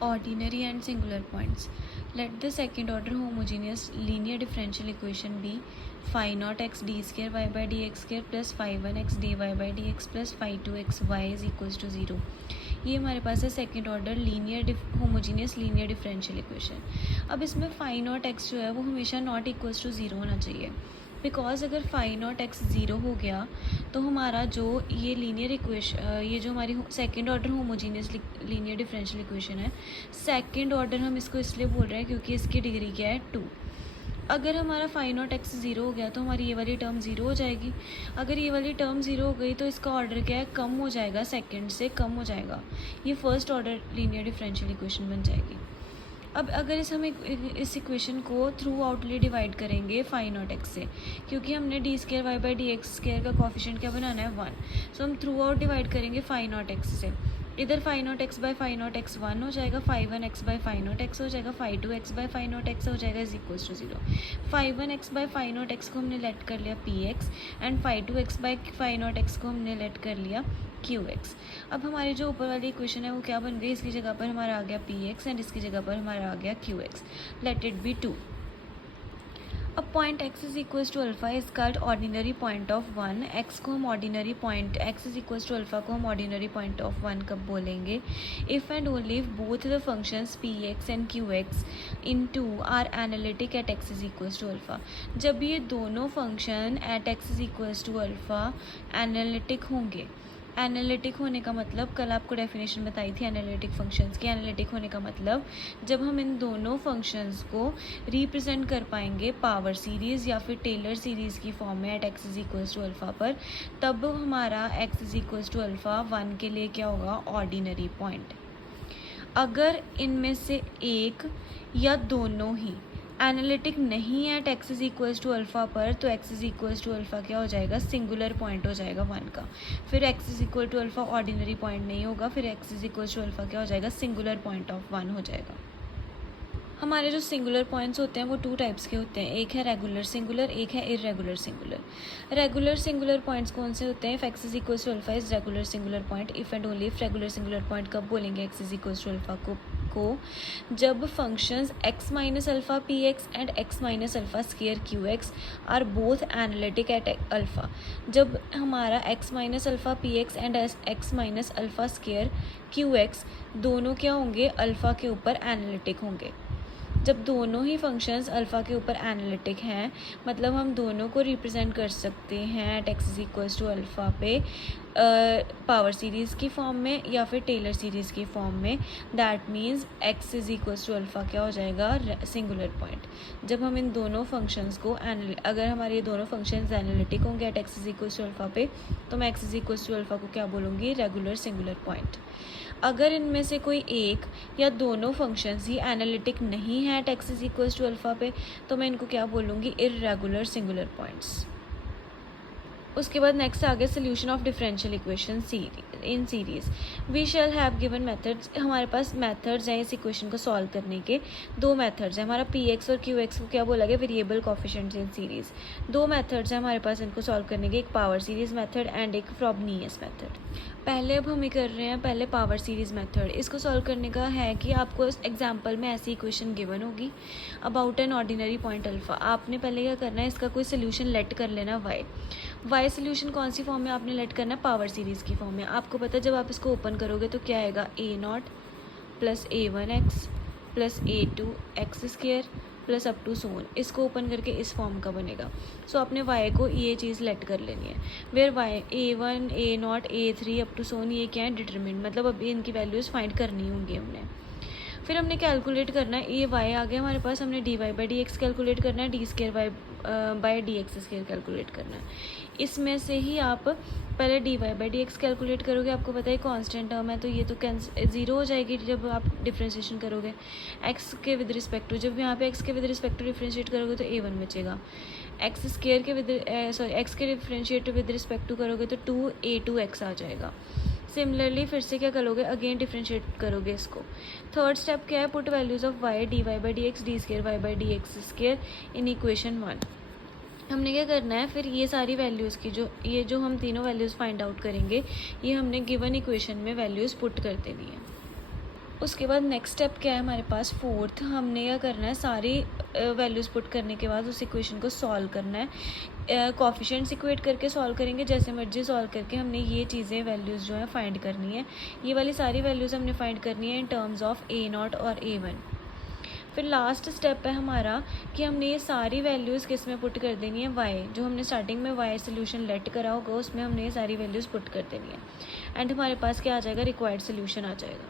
ordinary and singular points. Let the second order homogeneous linear differential equation be phi naught x d square y by dx square plus phi 1 x dy by dx plus phi 2 x y is equals to 0. ये हमारे पास है second order homogeneous linear differential equation. अब इसमें phi naught x जो है वो हमेशा not equals to zero होना चाहिए, बिकॉज अगर फाई नॉट एक्स ज़ीरो हो गया तो हमारा जो ये लीनियर इक्वेशन ये जो हमारी second order homogeneous linear differential equation है, सेकेंड ऑर्डर हम इसको इसलिए बोल रहे हैं क्योंकि इसकी डिग्री क्या है 2. अगर हमारा फाई नॉट एक्स ज़ीरो हो गया तो हमारी ये वाली टर्म ज़ीरो हो जाएगी. अगर ये वाली टर्म ज़ीरो हो गई तो इसका ऑर्डर क्या है, कम हो जाएगा, सेकंड से कम हो जाएगा. ये first order linear differential equation बन जाएगी. अब अगर हम इस इक्वेशन को थ्रू आउटली डिवाइड करेंगे फाई नॉट एक्स से, क्योंकि हमने d square y by d x square का कोफिशिएंट क्या बनाना है 1, सो हम थ्रू आउट डिवाइड करेंगे फाई नॉट एक्स से. इधर phi naught x by phi naught x 1 हो जाएगा, phi 1 x by phi naught x हो जाएगा, phi 2 x by phi naught x हो जाएगा is equals to 0. Phi 1 x by phi naught x को हमने लेट कर लिया p x and phi 2 x by phi naught x को हमने लेट कर लिया क्यू एक्स. अब हमारी जो ऊपर वाली इक्वेशन है वो क्या बन गई, इसकी जगह पर हमारा आ गया पी एक्स एंड इसकी जगह पर हमारा आ गया q x. Let it be 2. अब point x is equals to alpha is called ordinary point of 1. x को हम ordinary point x is equals to alpha को हम ऑर्डिनरी पॉइंट ऑफ 1 कब बोलेंगे, if and only if both the functions p x and q x in to are analytic at x is equals to alpha. जब ये दोनों function at x is equals to alpha analytic होंगे. Analytic होने का मतलब कल आपको definition बताई थी एनालिटिक फंक्शंस की. एनालिटिक होने का मतलब जब हम इन दोनों फंक्शंस को रिप्रेजेंट कर पाएंगे पावर सीरीज़ या फिर टेलर सीरीज़ की फॉर्म में at x is equals to alpha पर, तब हमारा x is equals to alpha 1 के लिए क्या होगा, ऑर्डिनरी पॉइंट. अगर इनमें से एक या दोनों ही एनालिटिक नहीं है at x is equals to alpha पर, तो x is equals to alpha क्या हो जाएगा, सिंगुलर पॉइंट हो जाएगा 1 का. फिर x is equal to alpha ordinary point नहीं होगा, फिर x is equals to alpha क्या हो जाएगा, सिंगुलर पॉइंट ऑफ 1 हो जाएगा. हमारे जो सिंगुलर पॉइंट्स होते हैं वो 2 टाइप्स के होते हैं, एक है रेगुलर सिंगुलर, एक है irregular singular. Regular singular points कौन से होते हैं, if x is equals to alpha is regular singular point. If and only if regular singular point कब बोलेंगे x is equals to alpha को जब functions x minus alpha p x and x minus alpha square q x are both analytic at alpha. जब हमारा x minus alpha p x and x minus alpha square q x दोनों क्या होंगे, alpha के ऊपर analytic होंगे. जब दोनों ही फंक्शंस अल्फ़ा के ऊपर एनालिटिक हैं, मतलब हम दोनों को रिप्रेजेंट कर सकते हैं at x is equals to alpha पे पावर सीरीज़ की फॉर्म में या फिर टेलर सीरीज़ की फॉर्म में. That means x is equals to alpha क्या हो जाएगा, सिंगुलर पॉइंट. जब हम इन दोनों फंक्शंस को अगर हमारे ये दोनों फंक्शंस एनालिटिक होंगे at x is equals to alpha पे, तो मैं x is equals to alpha को क्या बोलूँगी, रेगुलर सिंगुलर पॉइंट. अगर इनमें से कोई एक या दोनों फंक्शंस ही एनालिटिक नहीं है at x is equals to alpha पे, तो मैं इनको क्या बोलूँगी, इर्रेगुलर सिंगुलर पॉइंट्स. उसके बाद नेक्स्ट आ गया solution of differential equation in series. We shall have given methods. हमारे पास मेथड्स हैं इस इक्वेशन को सॉल्व करने के, 2 मेथड्स हैं. हमारा पी एक्स और क्यू एक्स को क्या बोला गया, वेरिएबल कोफिशिएंट्स इन सीरीज़. 2 मेथड्स हैं हमारे पास इनको सॉल्व करने के, एक पावर सीरीज़ मेथड एंड एक फ्रॉबनियस मेथड. पहले अब हम ये कर रहे हैं पहले पावर सीरीज़ मेथड. इसको सॉल्व करने का है कि आपको एग्जाम्पल में ऐसी इक्वेशन गिवन होगी about an ordinary point alpha. आपने पहले क्या करना है, इसका कोई सोल्यूशन लेट कर लेना वाई सोल्यूशन कौन सी फॉर्म में आपने लेट करना है, पावर सीरीज़ की फॉर्म में. आपको पता है जब आप इसको ओपन करोगे तो क्या आएगा, A naught plus A one X plus A two X square plus up to so on. इसको ओपन करके इस फॉर्म का बनेगा. सो आपने वाई को ये चीज़ लेट कर लेनी है. Where Y A one A naught A three up to so on ये क्या है, डिटरमिन, मतलब अब इनकी वैल्यूज़ फाइंड करनी होंगी हमने. फिर हमने कैलकुलेट करना है, ये वाई आ गया हमारे पास, हमने d y by d x calculate करना है, d square y by d x square calculate करना है. इसमें से ही आप पहले d y by d x calculate करोगे. आपको पता है कांस्टेंट टर्म है तो ये तो ज़ीरो हो जाएगी जब आप डिफ्रेंशिएशन करोगे एक्स के विद रिस्पेक्ट टू. जब यहाँ पे एक्स के विद रिस्पेक्ट टू डिफ्रेंशिएट करोगे तो ए वन बचेगा. एक्स स्केयर के एक्स के डिफ्रेंशिएट विद रिस्पेक्ट टू करोगे तो 2a2x आ जाएगा. सिमिलरली फिर से क्या करोगे, अगेन डिफ्रेंशिएट करोगे इसको. थर्ड स्टेप क्या है, put values of y d y by d x d square y by d x square in equation 1. हमने क्या करना है, फिर ये सारी वैल्यूज़ की जो हम तीनों वैल्यूज़ फाइंड आउट करेंगे ये हमने गिवन इक्वेशन में वैल्यूज़ पुट कर देनी है. उसके बाद नेक्स्ट स्टेप क्या है हमारे पास, फोर्थ, हमने क्या करना है, सारी वैल्यूज़ पुट करने के बाद उस इक्वेशन को सॉल्व करना है। कोफिशिएंट्स इक्वेट करके सॉल्व करेंगे, जैसे मर्जी सॉल्व करके हमने ये चीज़ें वैल्यूज़ जो है फाइंड करनी है। ये वाली सारी वैल्यूज़ हमने फाइंड करनी है इन टर्म्स ऑफ A0 और A1। फिर लास्ट स्टेप है हमारा कि हमने ये सारी वैल्यूज़ किस में पुट कर देनी है, y, जो हमने स्टार्टिंग में y सोल्यूशन लेट करा होगा उसमें हमने ये सारी वैल्यूज़ पुट कर देनी है। एंड हमारे पास क्या आ जाएगा, रिक्वायर्ड सोल्यूशन आ जाएगा।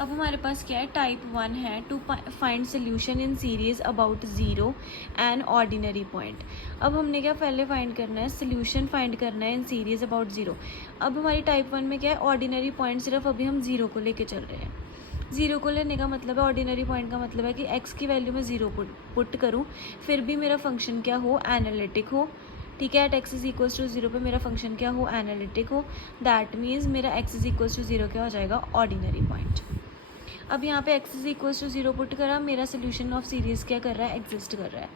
अब हमारे पास क्या है, टाइप 1 है, to find solution in series about zero and ordinary point. अब हमने क्या पहले फाइंड करना है, सोल्यूशन फाइंड करना है इन सीरीज अबाउट ज़ीरो। अब हमारी टाइप 1 में क्या है, ऑर्डिनरी पॉइंट सिर्फ अभी हम ज़ीरो को लेके चल रहे हैं। ज़ीरो को लेने का मतलब है, ऑर्डिनरी पॉइंट का मतलब है कि x की वैल्यू में ज़ीरो पुट करूँ, फिर भी मेरा फंक्शन क्या हो, एनालिटिक हो। ठीक है, at x is equals to zero पे मेरा फंक्शन क्या हो, एनालिटिक हो। दैट मीन्स मेरा x is equals to zero क्या हो जाएगा, ऑर्डिनरी पॉइंट। अब यहाँ पे x is equals to zero put करा, मेरा सोल्यूशन ऑफ सीरीज़ क्या कर रहा है, एग्जिस्ट कर रहा है।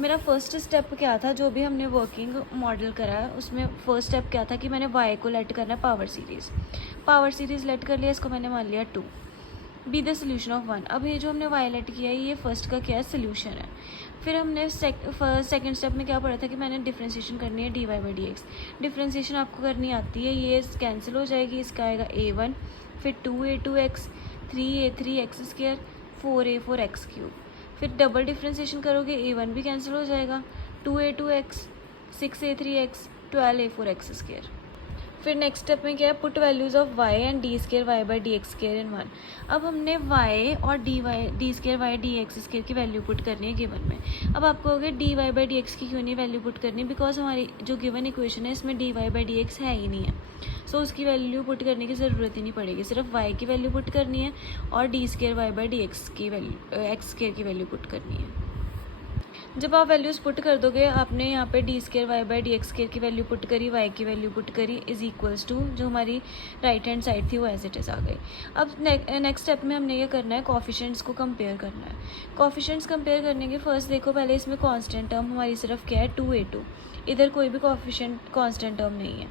मेरा फर्स्ट स्टेप क्या था, जो भी हमने वर्किंग मॉडल करा है उसमें फर्स्ट स्टेप क्या था कि मैंने y को लेट करना है पावर सीरीज़ लेट कर लिया, इसको मैंने मान लिया 2, बी द सोल्यूशन ऑफ 1। अब ये जो हमने y लेट किया है ये फर्स्ट का क्या है, सोल्यूशन है। फिर हमने सेकंड स्टेप में क्या पढ़ा था कि मैंने डिफ्रेंशिएशन करनी है dy/dx। डिफ्रेंशिएशन आपको करनी आती है, ये कैंसिल हो जाएगी, इसका आएगा a1, फिर 2a2x, 3a3x², 4a4x³। फिर डबल डिफ्रेंशिएशन करोगे, a1 भी कैंसिल हो जाएगा, 2a2x, 6a3x, 12a4x²। फिर नेक्स्ट स्टेप में क्या है, put values of y and d² y/dx² इन 1। अब हमने y और d² y/dx² की वैल्यू पुट करनी है गिवन में। अब आप कहोगे dy/dx की क्यों नहीं वैल्यू पुट करनी, बिकॉज हमारी जो गिवन इक्वेशन है इसमें dy/dx है ही नहीं है, सो उसकी वैल्यू पुट करने की ज़रूरत ही नहीं पड़ेगी, सिर्फ y की वैल्यू पुट करनी है और d² y/dx की वैल्यू x² की वैल्यू पुट करनी है। जब आप वैल्यूज़ पुट कर दोगे, आपने यहाँ पे d² y/dx² की वैल्यू पुट करी, y की वैल्यू पुट करी, इज़ इक्वल्स टू जो हमारी राइट हैंड साइड थी वो एज इट इज़ आ गई। अब नेक्स्ट स्टेप में हमने ये करना है, कोफिशिएंट्स को कंपेयर करना है। कोफिशिएंट्स कंपेयर करने के फर्स्ट देखो, पहले इसमें कांस्टेंट टर्म हमारी सिर्फ क्या है, 2a2, इधर कोई भी कोफिशिएंट कांस्टेंट टर्म नहीं है।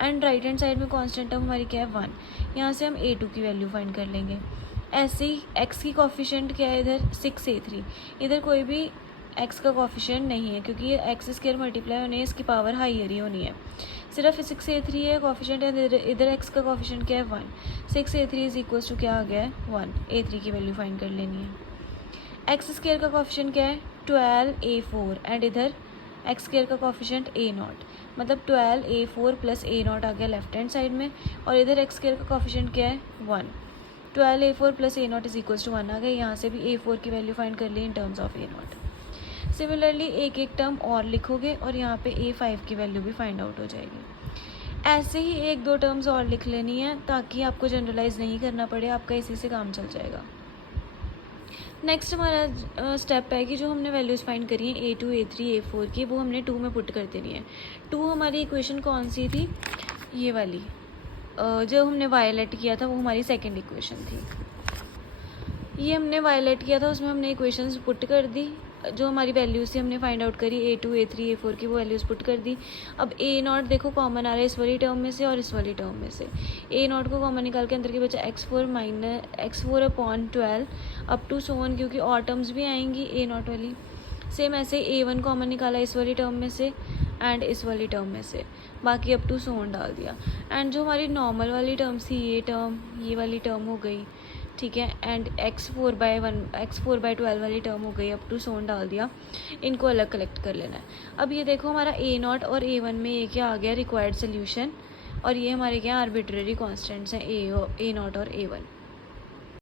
एंड राइट हैंड साइड में कांस्टेंट टर्म हमारी क्या है, 1। यहाँ से हम a2 की वैल्यू फाइंड कर लेंगे। ऐसे ही x की कोफिशिएंट क्या है, इधर 6a3, इधर कोई भी x का कोफिशिएंट नहीं है क्योंकि ये x² मल्टीप्लाई होने, इसकी पावर हाइयर ही होनी है। सिर्फ 6a3 है कोफिशिएंट, इधर x का कोफिशिएंट क्या है, 1। 6a3 इज इक्वल्स टू क्या आ गया है, 1। a3 की वैल्यू फाइंड कर लेनी है। x² का कोफिशिएंट क्या है, 12a4, एंड इधर x² का कोफिशिएंट a0, मतलब 12a4 प्लस a0 आ गया लेफ्ट हैंड साइड में, और इधर x² का कोफिशिएंट क्या है, 1। 12a4 plus a0 is equals to 1 आ गया। यहाँ से भी a4 की वैल्यू फाइंड कर ली in terms of a0। Similarly एक एक टर्म और लिखोगे और यहाँ पे a5 की वैल्यू भी फाइंड आउट हो जाएगी। ऐसे ही एक दो टर्म्स और लिख लेनी है ताकि आपको जनरलाइज नहीं करना पड़े, आपका इसी से काम चल जाएगा। नेक्स्ट हमारा स्टेप है कि जो हमने वैल्यूज़ फाइंड करी हैं a2, a3, a4 की, वो हमने 2 में पुट कर देनी है। 2 हमारी इक्वेशन कौन सी थी, ये वाली, जो हमने वायलेट किया था वो हमारी सेकेंड इक्वेशन थी। ये हमने वायलेट किया था, उसमें हमने इक्वेशंस पुट कर दी, जो हमारी वैल्यूज़ थी हमने फाइंड आउट करी, a2, a3, a4 की वो वैल्यूज़ पुट कर दी। अब a0 देखो कॉमन आ रहा है इस वाली टर्म में से और इस वाली टर्म में से। a0 को कॉमन निकाल के अंदर के बचा x4/12 up to so on, क्योंकि और टर्म्स भी आएंगी a0 वाली। सेम ऐसे a1 कॉमन निकाला इस वाली टर्म में से एंड इस वाली टर्म में से, बाकी अप टू सो ऑन डाल दिया। एंड जो हमारी नॉर्मल वाली टर्म्स थी, ये टर्म, ये वाली टर्म हो गई, ठीक है, एंड x4/12 वाली टर्म हो गई, अप टू सोन डाल दिया। इनको अलग कलेक्ट कर लेना है। अब ये देखो हमारा a0 और a1 में ये क्या आ गया, रिक्वायर्ड सोल्यूशन, और ये हमारे क्या आर्बिट्रेरी कॉन्स्टेंट्स हैं a0 और a1।